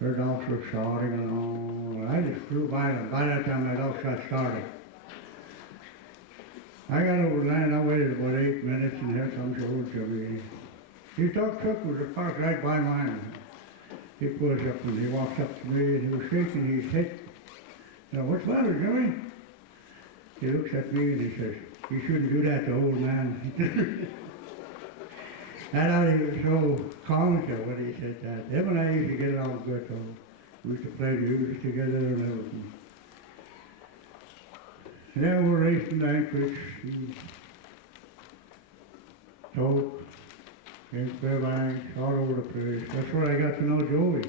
Their dogs were starting along, and I just flew by them. By that time, my dogs got started. I got over the line, I waited about 8 minutes, and here comes old Jimmy. His dog truck was parked right by mine. He pulls up and he walks up to me, and he was shaking his head. What's the matter, Jimmy? He looks at me and he says, "You shouldn't do that to old man." I thought he was so comical when he said that. Him and I used to get along good, though. We used to play music together and everything. And then we're racing Anchorage, Toke, in Fairbanks, all over the place. That's where I got to know Joey.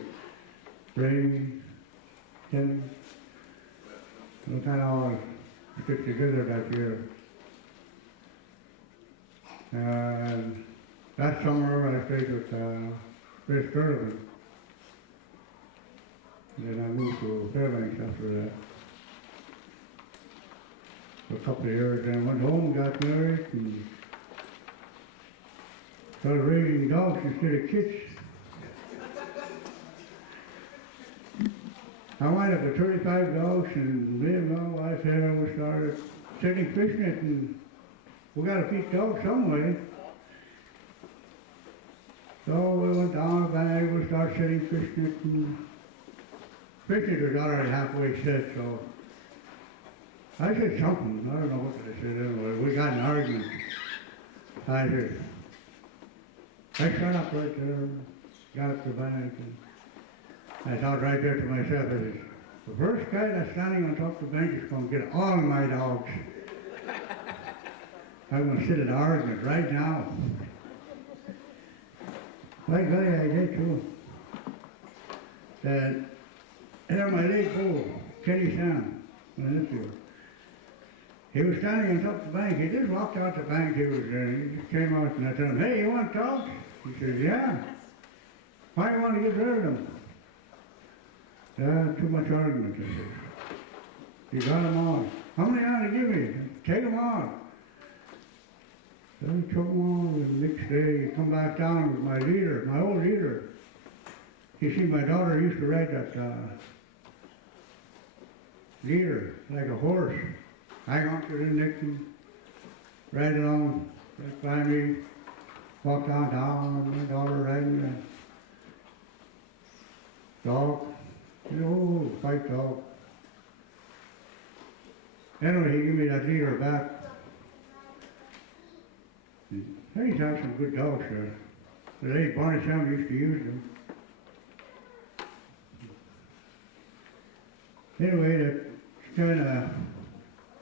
Brady, Tim, we kind of all stick together that year. And that summer I stayed with Chris Sterling. Then I moved to Fairbanks after that. For a couple of years, then went home, got married, and started raising dogs instead of kids. I wound up with 35 dogs, and me and my wife here we started setting fish net, and we got to feed dogs some way. So we went down the bank, we started setting fish net, and fish net was already halfway set, so I said something, I don't know what I said anyway. We got an argument. I said, I shut up right there, got up the bank, and I thought right there to myself, I said, the first guy that's standing on top of the bench is going to get all my dogs. I'm going to sit in an argument right now. By golly, I did too. And there my late bull, Kenny Sam, my nephew. He was standing on top of the bank. He just walked out the bank. He just came out and I told him, "Hey, you want dogs?" He says, "Yeah." "Why do you want to get rid of them?" "Too much argument," I said. "You got them all." "How many you want to give me?" "Take them all." So he took them all, and the next day he come back down with my leader, my old leader. You see, my daughter used to ride that leader like a horse. Hang on to the neck and ride along, right by me, walk downtown, and my daughter riding the dog, old white dog. Anyway, he gave me that leader back. Hey, he's had some good dogs, sir. The late Barney Sam used to use them. Anyway, that kind of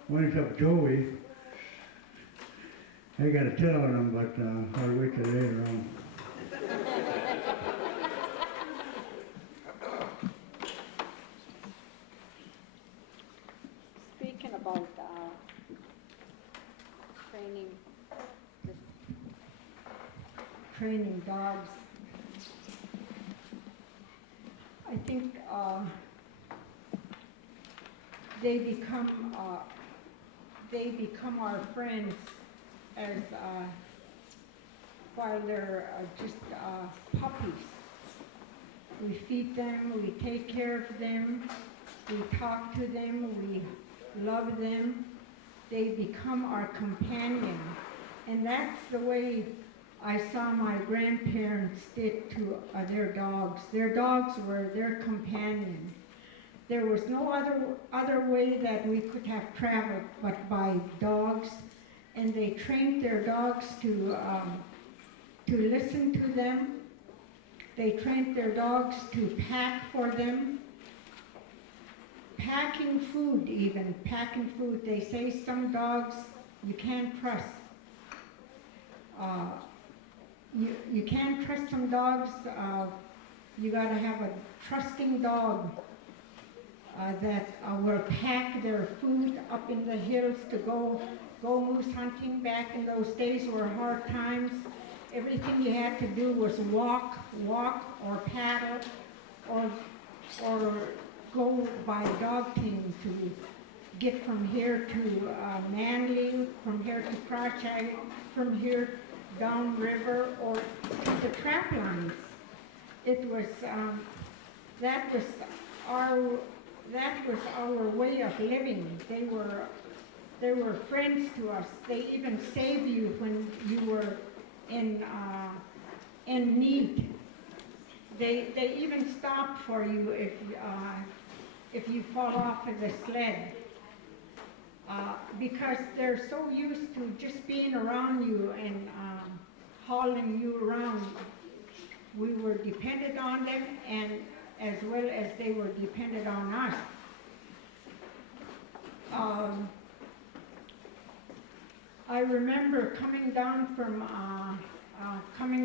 winds up Joey. I got to tell on him, but I'll wait till later on. Speaking about training dogs, I think they become our friends as while they're just puppies. We feed them, we take care of them, we talk to them, we love them. They become our companion. And that's the way I saw my grandparents did to their dogs. Their dogs were their companion. There was no other way that we could have traveled but by dogs, and they trained their dogs to listen to them. They trained their dogs to pack for them. Packing food even, packing food. They say some dogs you can't trust. You can't trust some dogs. You gotta have a trusting dog that will pack their food up in the hills to go moose hunting. Back in those days were hard times. Everything you had to do was walk or paddle or go by dog team to get from here to Manly, from here to Crawshay, from here down river or to the trap lines. It was that was our, that was our way of living. They were friends to us. They even saved you when you were in need. They even stop for you if you fall off of the sled. Because they're so used to just being around you and hauling you around. We were dependent on them, and as well as they were dependent on us. I remember coming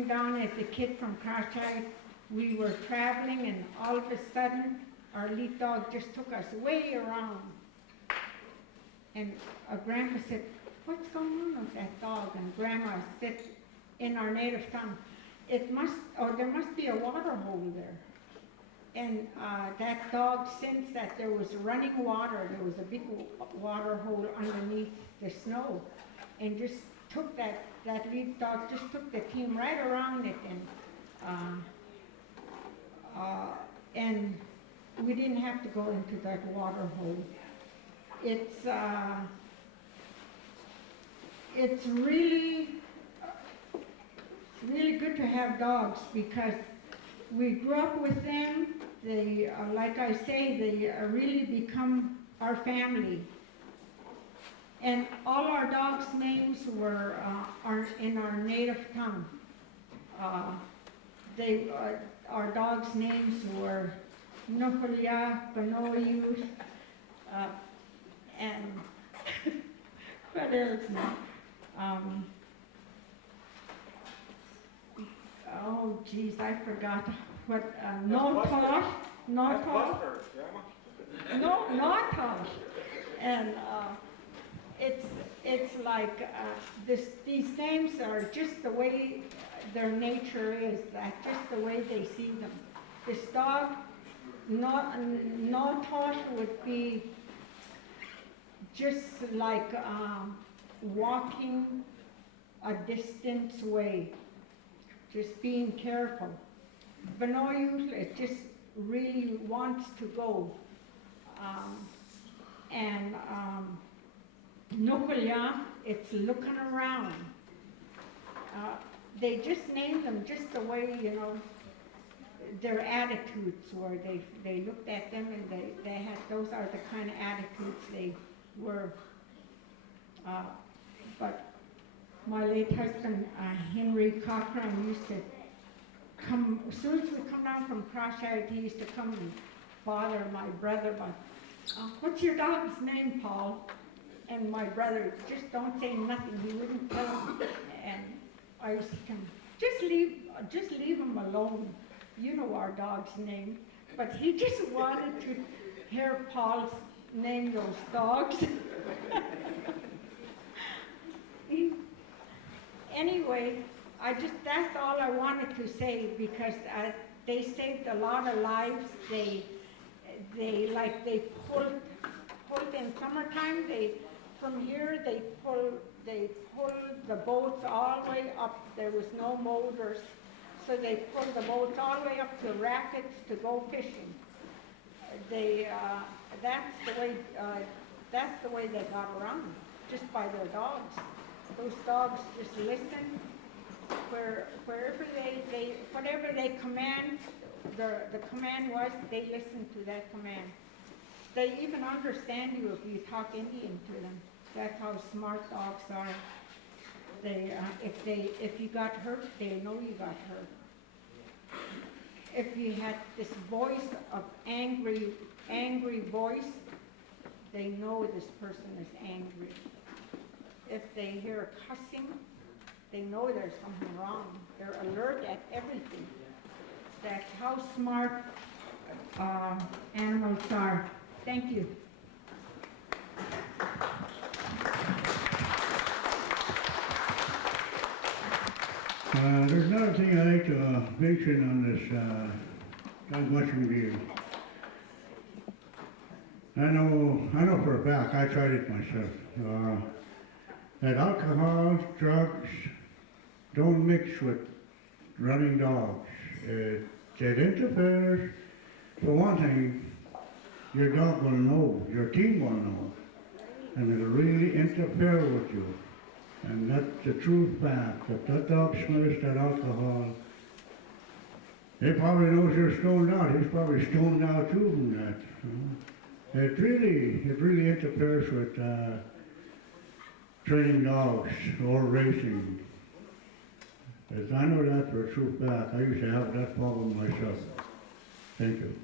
down as a kid from Crashide. We were traveling, and all of a sudden, our lead dog just took us way around. And Grandpa said, "What's going on with that dog?" And Grandma said, in our native tongue, there must be a water hole there. And that dog sensed that there was running water. There was a big water hole underneath the snow, and just took that lead dog just took the team right around it, and we didn't have to go into that water hole. It's really good to have dogs because we grew up with them. They, like I say, they really become our family. And all our dogs' names are in our native tongue. Our dogs' names were Nuhulia, Banoyu, and what else now? Oh, geez, I forgot what, Notosh, and it's like these names are just the way their nature is, that's just the way they see them. This dog, Notosh would be just like walking a distance way, just being careful. Benoyu, it just really wants to go. Nukulya, it's looking around. They just named them just the way, their attitudes were. They looked at them and they had, those are the kind of attitudes they were. But my late husband, Henry Cochran, used to come, as soon as we come down from Crashide, he used to come and bother my brother, what's your dog's name, Paul? And my brother, just don't say nothing, he wouldn't tell him. And I used to come, just leave him alone. You know our dog's name. But he just wanted to hear Paul's name those dogs. Anyway, that's all I wanted to say because they saved a lot of lives. They pulled in summertime. From here they pulled the boats all the way up. There was no motors, so they pulled the boats all the way up to rapids to go fishing. That's the way they got around, just by their dogs. Those dogs just listen. Wherever whatever they command, the command was, they listen to that command. They even understand you if you talk Indian to them. That's how smart dogs are. If you got hurt, they know you got hurt. If you had this voice of angry voice, they know this person is angry. If they hear cussing, they know there's something wrong. They're alert at everything. That's how smart animals are. Thank you. There's another thing I'd like to mention on this mushroom deal. I know for a fact, I tried it myself, that alcohol, drugs don't mix with running dogs. It interferes for one thing, your dog will know, your team will know, and it'll really interfere with you. And that's the truth fact. If that dog smells that alcohol, he probably knows you're stoned out. He's probably stoned out too from that. You know? It really interferes with training dogs or racing. As I know that for a true fact. I used to have that problem myself. Thank you.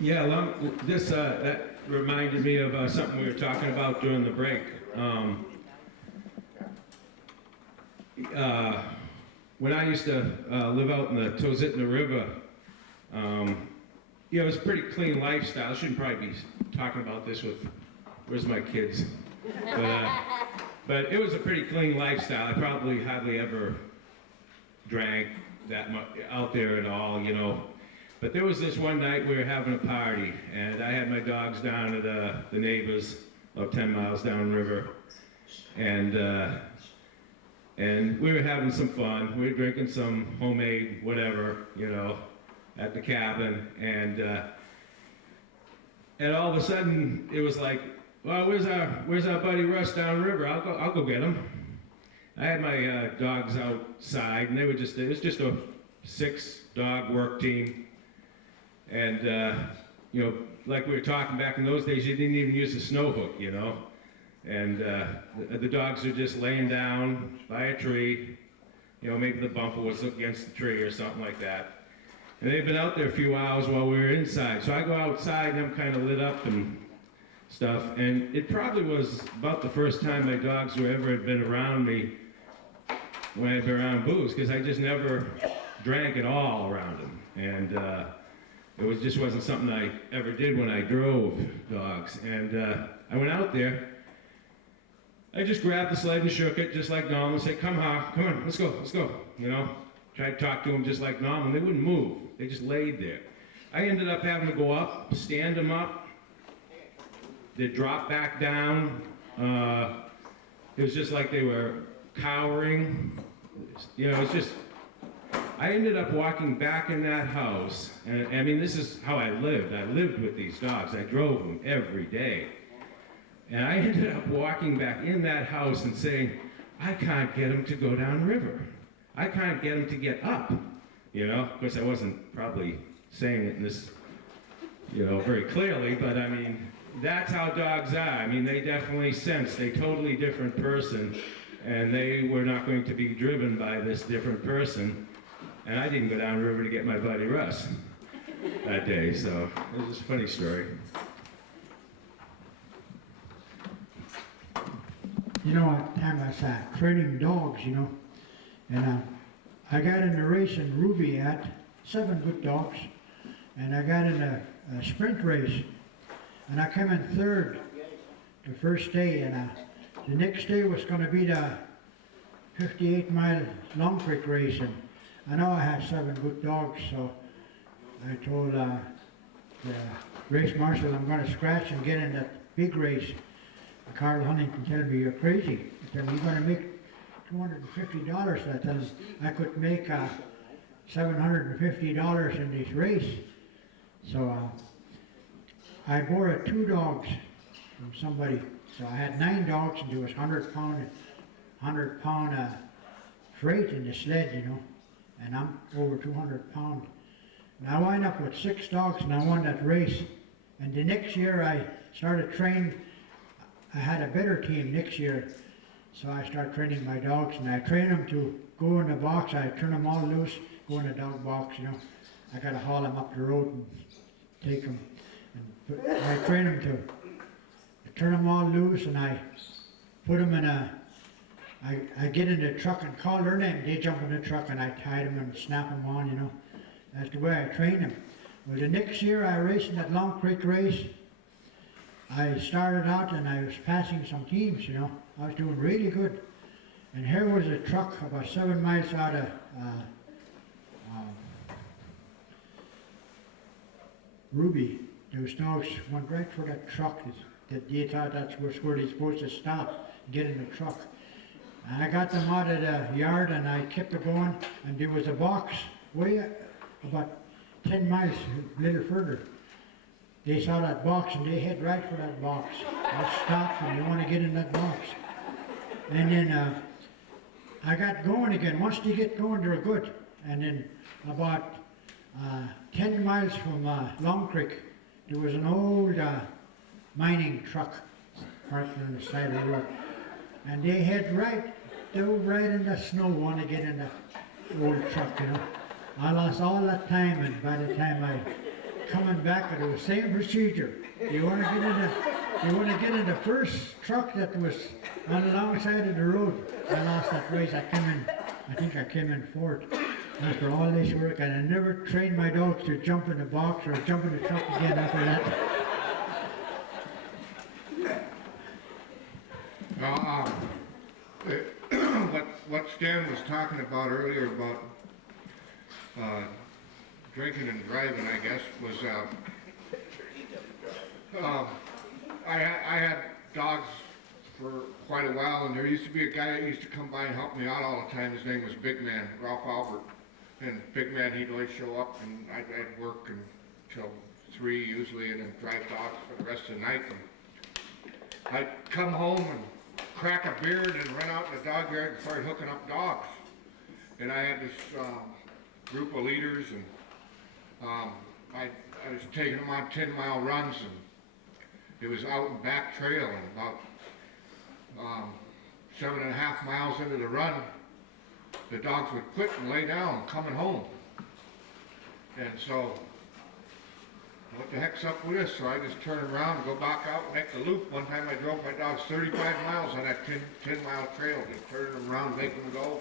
Yeah, that reminded me of something we were talking about during the break. When I used to live out in the Tozitna River, it was a pretty clean lifestyle. I shouldn't probably be talking about this with, where's my kids? But it was a pretty clean lifestyle. I probably hardly ever drank that much out there at all, you know. But there was this one night we were having a party, and I had my dogs down at the neighbors, about 10 miles downriver, and we were having some fun. We were drinking some homemade whatever, you know, at the cabin, and all of a sudden it was like, well, where's our buddy Russ downriver? I'll go get him. I had my dogs outside, and it was just a 6-dog work team. And, you know, like we were talking back in those days, you didn't even use a snow hook, you know. And the dogs were just laying down by a tree, you know, maybe the bumper was against the tree or something like that. And they'd been out there a few hours while we were inside. So I go outside and I'm kind of lit up and stuff. And it probably was about the first time my dogs were ever had been around me when I'd been around booze, because I just never drank at all around them. And it just wasn't something I ever did when I drove dogs. And I went out there. I just grabbed the sled and shook it just like normal and said, come on, let's go, you know. Tried to talk to them just like normal, and they wouldn't move. They just laid there. I ended up having to go up, stand them up. They'd drop back down. It was just like they were cowering. You know, it's just, I ended up walking back in that house, and I mean, this is how I lived. I lived with these dogs. I drove them every day. And I ended up walking back in that house and saying, I can't get them to go downriver. I can't get them to get up. You know, of course I wasn't probably saying it in this, you know, very clearly, but I mean, that's how dogs are. I mean, they definitely sense a totally different person, and they were not going to be driven by this different person. And I didn't go downriver to get my buddy Russ that day, so it was a funny story. You know, I was training dogs, you know, and I got in a race in Ruby at 7 good dogs, and I got in a sprint race, and I came in 3rd the first day, and the next day was going to be the 58-mile Long Creek race, and I know I had 7 good dogs, so I told the race marshal I'm going to scratch and get in that big race. Carl Huntington told me, you're crazy. He said, you're going to make $250. I told him I could make $750 in this race. So I borrowed 2 dogs from somebody. So I had 9 dogs, and there was 100-pound freight in the sled, you know, and I'm over 200 pounds. And I wound up with 6 dogs, and I won that race. And the next year I started training. I had a better team next year, so I started training my dogs, and I train them to go in the box. I turn them all loose, go in the dog box, you know. I got to haul them up the road and take them. And I train them to turn them all loose, and I put them in I get in the truck and call their name. They jump in the truck, and I tie them and snap them on, you know. That's the way I train them. Well, the next year I raced in that Long Creek race. I started out and I was passing some teams, you know. I was doing really good. And here was a truck about 7 miles out of Ruby. Those dogs went right for that truck. that they thought that's where they're supposed to stop, get in the truck. And I got them out of the yard and I kept it going, and there was a box way about 10 miles, a little further. They saw that box and they head right for that box. They stopped and they want to get in that box. And then I got going again. Once they get going, they're good. And then about 10 miles from Long Creek, there was an old mining truck parked on the side of the road. And they head right, dove right in the snow, want to get in the old truck, you know. I lost all that time, and by the time I coming back, it was the same procedure. You want to get in the first truck that was on the long side of the road. I lost that race. I think I came in fourth after all this work, and I never trained my dogs to jump in the box or jump in the truck again after that. What Stan was talking about earlier about drinking and driving, I guess, was I had dogs for quite a while, and there used to be a guy that used to come by and help me out all the time. His name was Big Man, Ralph Albert. And Big Man, he'd always show up, and I'd work until 3 usually, and then drive dogs for the rest of the night. And I'd come home and crack a beer and then run out in the dog yard and start hooking up dogs. And I had this group of leaders, and I was taking them on 10-mile runs, and it was out and back trail, and about 7.5 miles into the run, the dogs would quit and lay down coming home. And so, what the heck's up with this? So I just turned around and go back out and make the loop. One time I drove my dogs 35 miles on that 10-mile trail, just turning them around, making them go.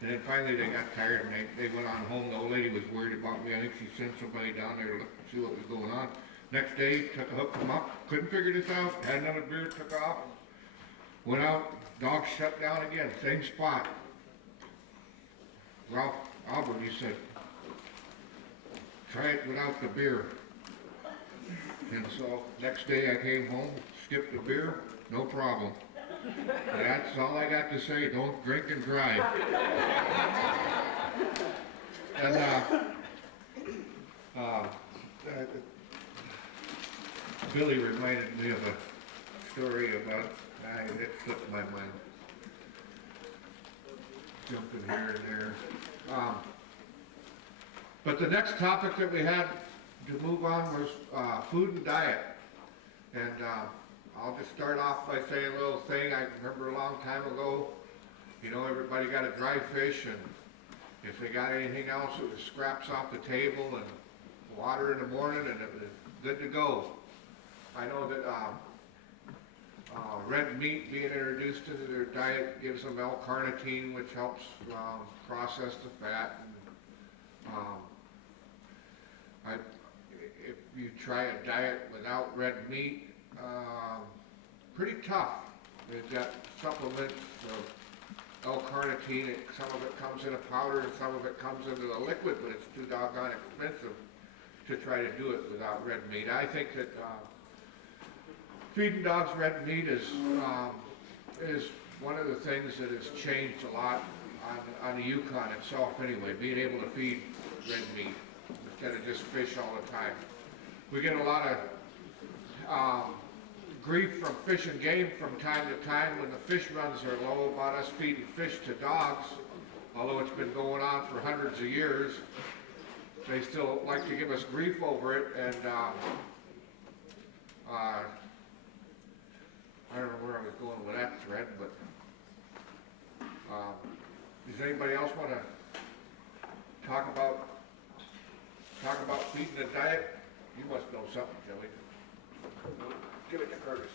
And then finally they got tired and they went on home. The old lady was worried about me. I think she sent somebody down there to look and see what was going on. Next day, hooked them up, couldn't figure this out, had another beer, took off, went out, dogs shut down again, same spot. Ralph Albert, he said, try it without the beer. And so next day I came home, skipped the beer, no problem. That's all I got to say, don't drink and drive. And Billy reminded me of a story about, it slipped my mind. Jumping here and there. But the next topic that we had to move on was food and diet. And I'll just start off by saying a little thing. I remember a long time ago, you know, everybody got a dry fish, and if they got anything else, it was scraps off the table and water in the morning, and it was good to go. I know that red meat being introduced into their diet gives them L-carnitine, which helps process the fat. And, if you try a diet without red meat, pretty tough. They've got supplements of L-carnitine. Some of it comes in a powder and some of it comes into a liquid, but it's too doggone expensive to try to do it without red meat. I think that feeding dogs red meat is one of the things that has changed a lot on the Yukon itself anyway, being able to feed red meat instead of just fish all the time. We get a lot of grief from Fish and Game from time to time when the fish runs are low about us feeding fish to dogs, although it's been going on for hundreds of years. They still like to give us grief over it, and I don't know where I was going with that thread, but does anybody else want to talk about feeding the diet? You must know something, Joey. Give it to Curtis.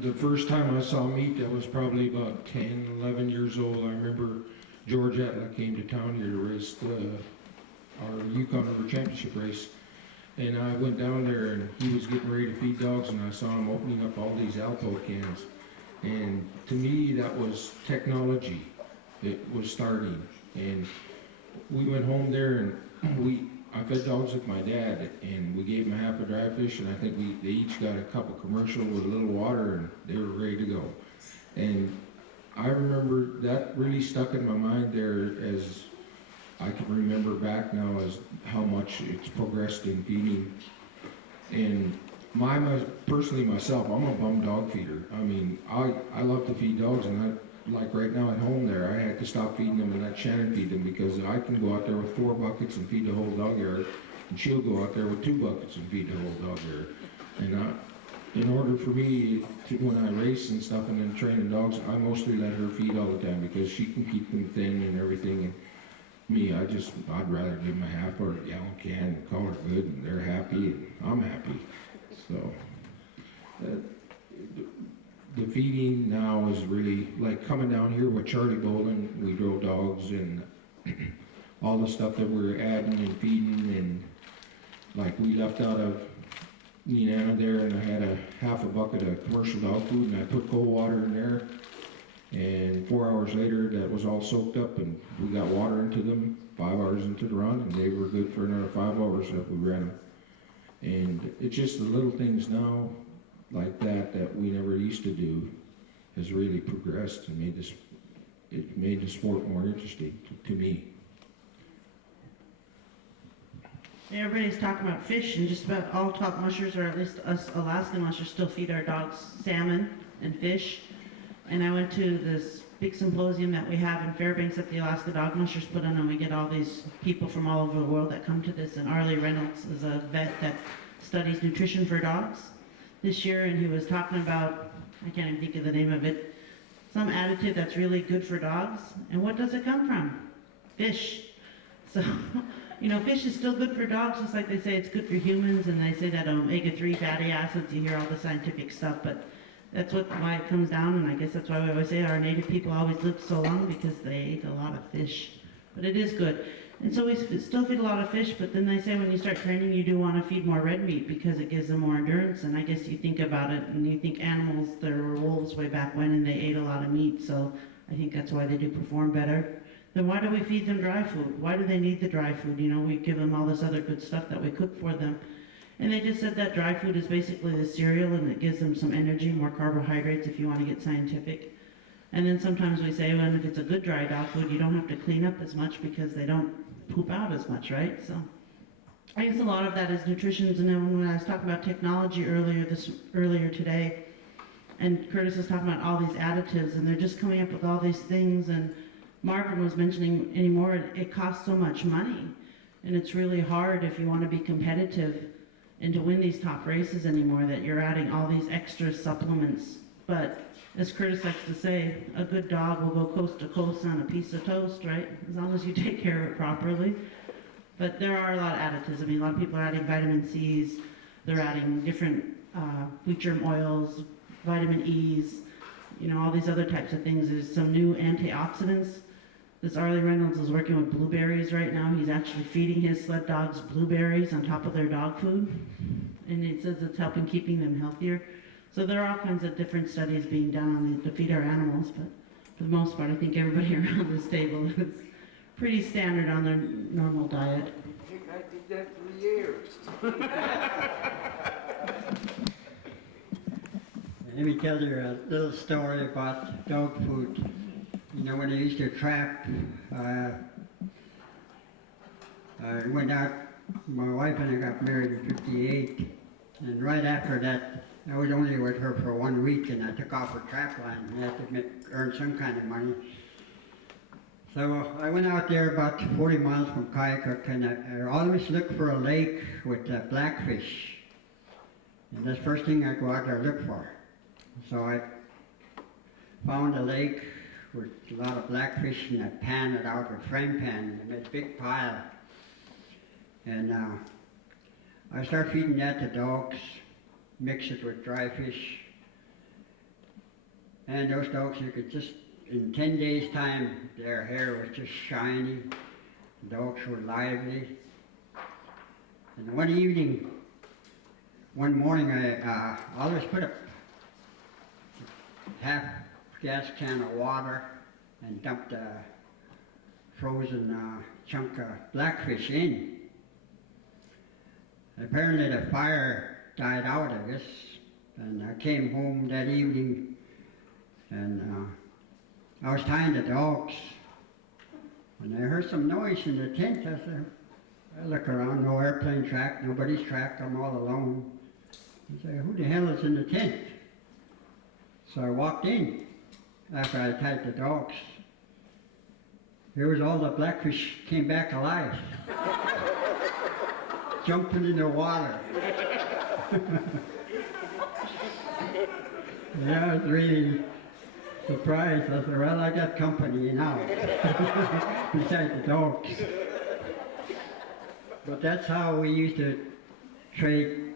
The first time I saw meat, I was probably about 10, 11 years old. I remember George Atla came to town here to race our Yukon River Championship race. And I went down there and he was getting ready to feed dogs, and I saw him opening up all these Alpo cans. And to me, that was technology. It was starting. And we went home there and I fed dogs with my dad, and we gave them half a dry fish, and I think they each got a cup of commercial with a little water, and they were ready to go. And I remember that really stuck in my mind there, as I can remember back now, as how much it's progressed in feeding. And personally myself, I'm a bum dog feeder. I mean, I love to feed dogs, and like right now at home there, I had to stop feeding them and let Shannon feed them, because I can go out there with 4 buckets and feed the whole dog yard, and she'll go out there with 2 buckets and feed the whole dog yard. And in order for me to, when I race and stuff and then training dogs, I mostly let her feed all the time, because she can keep them thin and everything. And me, I'd rather give them a half or a gallon can and call it good, and they're happy and I'm happy. So the feeding now is really like coming down here with Charlie Bolden. We drove dogs and all the stuff that we're adding and feeding, and like we left out of Nenana there, and I had a half a bucket of commercial dog food, and I put cold water in there, and 4 hours later that was all soaked up, and we got water into them 5 hours into the run, and they were good for another 5 hours if we ran them. And it's just the little things now like that we never used to do has really progressed and made the sport more interesting to me. Everybody's talking about fish, and just about all top mushers, or at least us Alaskan mushers, still feed our dogs salmon and fish. And I went to this big symposium that we have in Fairbanks that the Alaska Dog Mushers put on, and we get all these people from all over the world that come to this. And Arlie Reynolds is a vet that studies nutrition for dogs this year, and he was talking about, I can't even think of the name of it, some additive that's really good for dogs. And what does it come from? Fish. So, fish is still good for dogs, just like they say it's good for humans, and they say that omega-3 fatty acids, you hear all the scientific stuff, but that's why it comes down, and I guess that's why we always say our native people always lived so long, because they ate a lot of fish. But it is good. And so we still feed a lot of fish, but then they say when you start training, you do want to feed more red meat because it gives them more endurance. And I guess you think about it, and you think animals, there were wolves way back when, and they ate a lot of meat, so I think that's why they do perform better. Then why do we feed them dry food? Why do they need the dry food? We give them all this other good stuff that we cook for them. And they just said that dry food is basically the cereal, and it gives them some energy, more carbohydrates if you want to get scientific. And then sometimes we say, well, if it's a good dry dog food, you don't have to clean up as much because they don't poop out as much, right? So I guess a lot of that is nutrition. And then when I was talking about technology earlier today, and Curtis was talking about all these additives, and they're just coming up with all these things, and Marvin was mentioning anymore, it costs so much money, and it's really hard if you want to be competitive and to win these top races anymore, that you're adding all these extra supplements. But as Curtis likes to say, a good dog will go coast to coast on a piece of toast, right? As long as you take care of it properly. But there are a lot of additives. A lot of people are adding vitamin C's, they're adding different wheat germ oils, vitamin E's, all these other types of things. There's some new antioxidants. This Arlie Reynolds is working with blueberries right now. He's actually feeding his sled dogs blueberries on top of their dog food. And it says it's helping keeping them healthier. So there are all kinds of different studies being done on these to feed our animals, but for the most part, I think everybody around this table is pretty standard on their normal diet. I did that for years. Let me tell you a little story about dog food. When I used to trap, I went out, my wife and I got married in '58, and right after that, I was only with her for 1 week, and I took off her trap line. I had to earn some kind of money. So I went out there about 40 miles from Kayakuk, and I always look for a lake with blackfish. And that's the first thing I go out there and look for. So I found a lake with a lot of blackfish, and I panned it out with frame pan, and made a big pile. And I start feeding that to dogs, mix it with dry fish. And those dogs, you could just, in 10 days' time, their hair was just shiny. The dogs were lively. And one morning, I always put a half gas can of water and dumped a frozen chunk of blackfish in. Apparently the fire died out, I guess, and I came home that evening, and I was tying the dogs, and I heard some noise in the tent. I look around, no airplane track, nobody's track, I'm all alone. I say, who the hell is in the tent? So I walked in after I tied the dogs. Here was all the blackfish came back alive. Jumping in the water. Yeah, I was really surprised. I said, well, I got company now, besides the dogs. But that's how we used to trade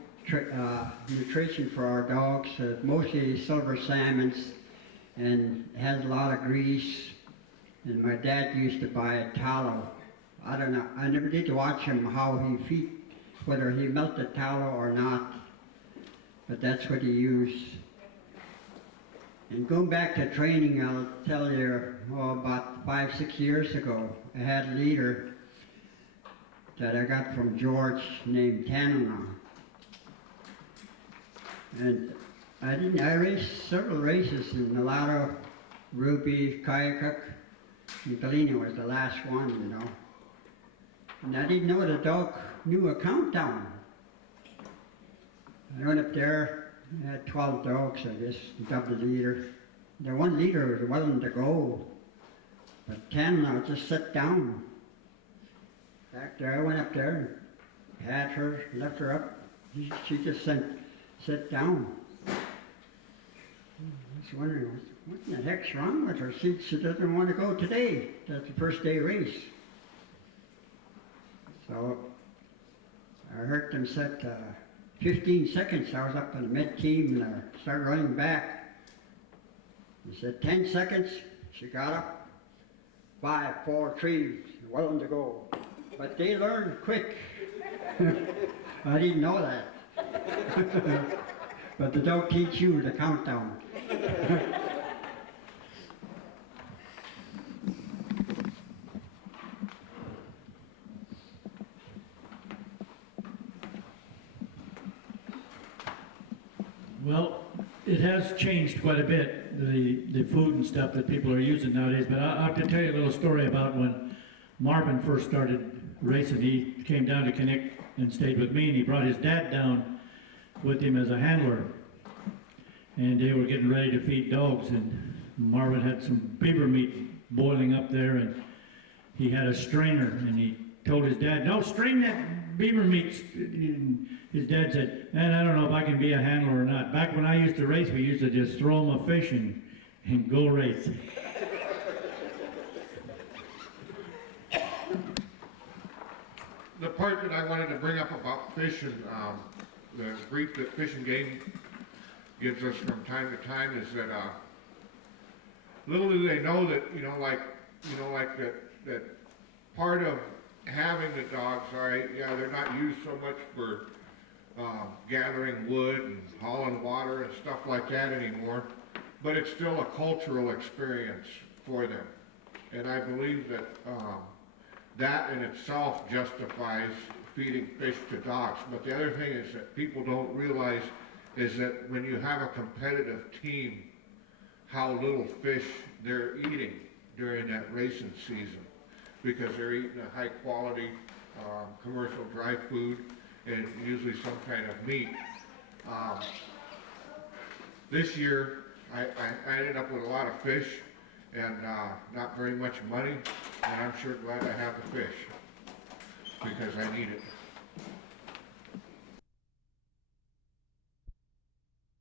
nutrition for our dogs, mostly silver salmons, and has a lot of grease. And my dad used to buy tallow. I don't know, I never did watch him how he feed, whether he melted tallow or not, but that's what he used. And going back to training, I'll tell you, about 5-6 years ago, I had a leader that I got from George named Tanana. And I raced several races in Mulatto, Ruby, Kayakuk, and Galena was the last one, you know. And I didn't know the dog knew a countdown. I went up there, I had 12 dogs, I guess, double leader. The one leader was willing to go, but 10 I just sat down. Back there, I went up there and had her, left her up. She just sat down. I was wondering, what in the heck's wrong with her? She doesn't want to go today. That's the first day race. So I heard them set 15 seconds. I was up on the mid team and I started running back. He said 10 seconds. She got up. 5, 4, 3, willing to go. But they learned quick. I didn't know that. But they don't teach you the countdown. Well, it has changed quite a bit, the food and stuff that people are using nowadays, but I have to tell you a little story about when Marvin first started racing. He came down to Connect and stayed with me, and he brought his dad down with him as a handler. And they were getting ready to feed dogs, and Marvin had some beaver meat boiling up there, and he had a strainer, and he told his dad, no, strain that beaver meat. And his dad said, man, I don't know if I can be a handler or not. Back when I used to race, we used to just throw him a fish and go race. The part that I wanted to bring up about fishing, the brief that Fish and Game gives us from time to time is that little do they know that like that part of having the dogs, all right, yeah, they're not used so much for gathering wood and hauling water and stuff like that anymore, but it's still a cultural experience for them. And I believe that that in itself justifies feeding fish to dogs. But the other thing is that people don't realize is that when you have a competitive team, how little fish they're eating during that racing season, because they're eating a high quality commercial dry food and usually some kind of meat. This year I ended up with a lot of fish and not very much money, and I'm sure glad I have the fish because I need it.